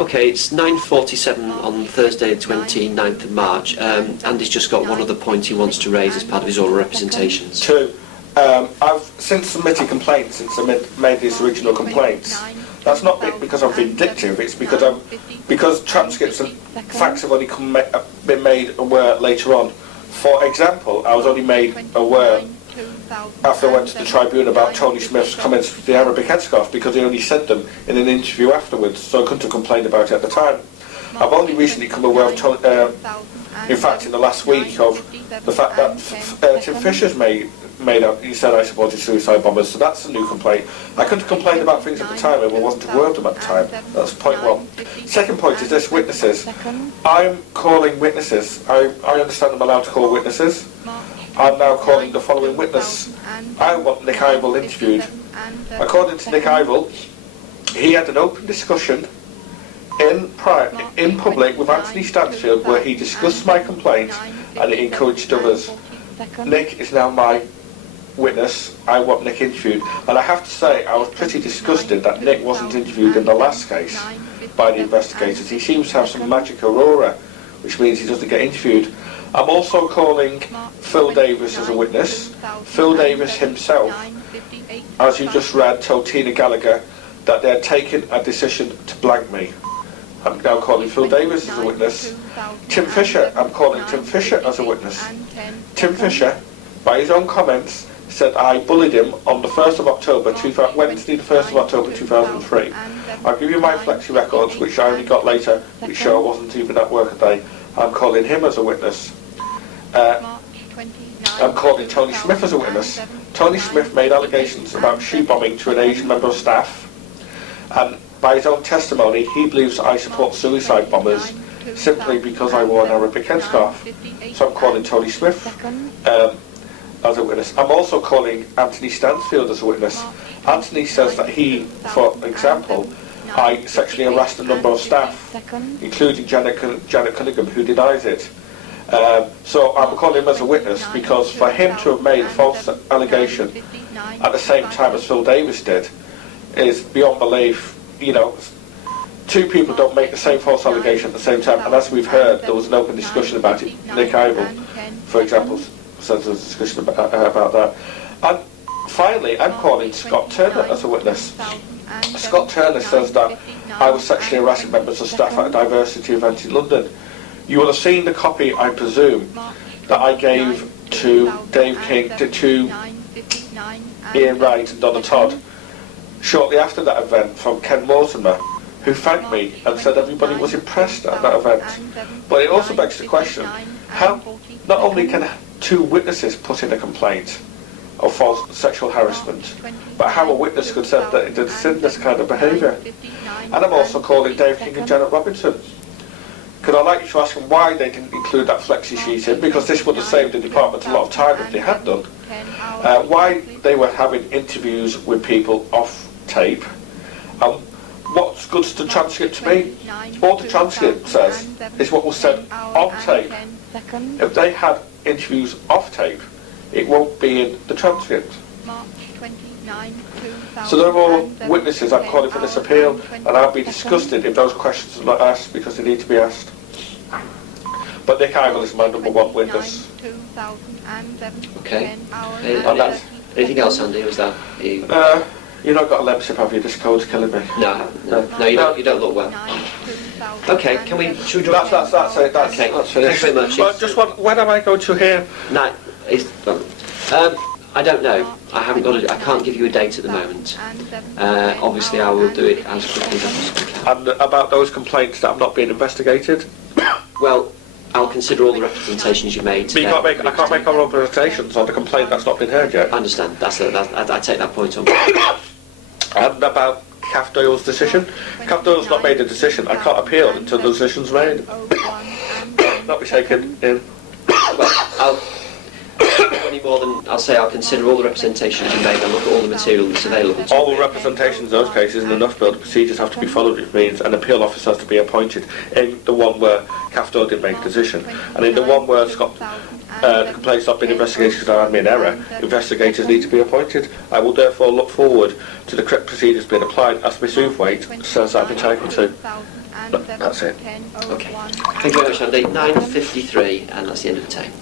Okay, it's 9:47 on Thursday, 29th of March. Andy's just got one other point he wants to raise as part of his oral representations. Two. I've since submitted complaints, since I made these original complaints. That's not because I'm vindictive, it's because transcripts and facts have only been made aware later on. For example, I was only made aware after I went to the Tribune about Tony Smith's comments with the Arabic headscarf, because he only said them in an interview afterwards, so I couldn't have complained about it at the time. I've only recently come aware of, in fact in the last week, of the fact that Tim Fisher's made up, he said I supported suicide bombers, so that's a new complaint. I couldn't have complained about things at the time if I wasn't aware of them at the time. That's point one. Second point is this: witnesses. I'm calling witnesses. I understand I'm allowed to call witnesses. I'm now calling the following witness. I want Nick Ivell interviewed. According to Nick Ivell, he had an open discussion in public with Anthony Stansfield where he discussed my complaint and he encouraged others. Nick is now my witness. I want Nick interviewed, and I have to say I was pretty disgusted that Nick wasn't interviewed in the last case by the investigators. He seems to have some magic aurora, which means he doesn't get interviewed. I'm also calling Phil Davis as a witness. Phil Davis himself, as you just read, told Tina Gallagher that they had taken a decision to blank me. I'm now calling Phil Davis as a witness. Tim Fisher, I'm calling Tim Fisher as a witness. Tim Fisher, by his own comments, said I bullied him on the 1st of October, Wednesday the 1st of October 2003. I'll give you my Flexi records, which I only got later, which show I wasn't even at work a day. I'm calling him as a witness. I'm calling Tony Smith as a witness. Tony Smith made allegations about shoe bombing to an Asian member of staff, and by his own testimony, he believes I support suicide bombers simply because I wore an Arabic headscarf. So I'm calling Tony Smith as a witness. I'm also calling Anthony Stansfield as a witness. Anthony says that he, for example, I sexually harassed a number of staff, including Janet Cunningham, who denies it. So I'm calling him as a witness because for him to have made a false allegation at the same time as Phil Davis did is beyond belief. You know, two people don't make the same false allegation at the same time, and as we've heard, there was an open discussion about it. Nick Ivell, for example, says there's a discussion about that. And finally, I'm calling Scott Turner as a witness. Scott Turner says that I was sexually harassing members of staff at a diversity event in London. You will have seen the copy, I presume, that I gave to Dave King, to Ian Wright and Donna Todd shortly after that event, from Ken Mortimer, who thanked me and said everybody was impressed at that event. But it also begs the question, how not only can two witnesses put in a complaint of false sexual harassment, but how a witness could say that it did this kind of behaviour. And I'm also calling Dave King and Janet Robinson. Could I like you to ask them why they didn't include that flexi sheet in, because this would have saved the department a lot of time if they had done. Why they were having interviews with people off tape. What's good to the transcript to me? All the transcript says is what was said on tape. If they had interviews off tape, it won't be in the transcript. So they're all witnesses. I'm calling for this appeal, and I'll be disgusted if those questions are not asked, because they need to be asked. But Nick Ivell is my number one witness. Okay. Anything else, Andy? Was that you? You've not got a membership, have you? This code's killing me. No, you don't look well. Okay, should we do That's it. That's okay. That's finished. Thanks very much. Well, just when am I going to hear? No, I don't know. I can't give you a date at the moment. Obviously, I will do it as quickly as I possibly can. And about those complaints that have not been investigated? Well, I'll consider all the representations you made. But I can't make oral representations on the complaint that's not been heard yet. I understand. I take that point on. And about Kath Doyle's decision? Kath Doyle's not made a decision. I can't appeal until the decision's made. Not be taken in. Well, I'll say I'll consider all the representations you made. I'll look at all the material that's available. All the representations in those cases isn't enough, but the procedures have to be followed, which means an appeal officer has to be appointed. In the one where Kath Doyle didn't make a decision, and in the one where the complaint's not been investigated because there had been an error, investigators need to be appointed. I will therefore look forward to the correct procedures being applied, as Miss Uthwaite says I'm entitled to. That's it. Okay. Thank you very much, Andy. 9:53, and that's the end of the tape.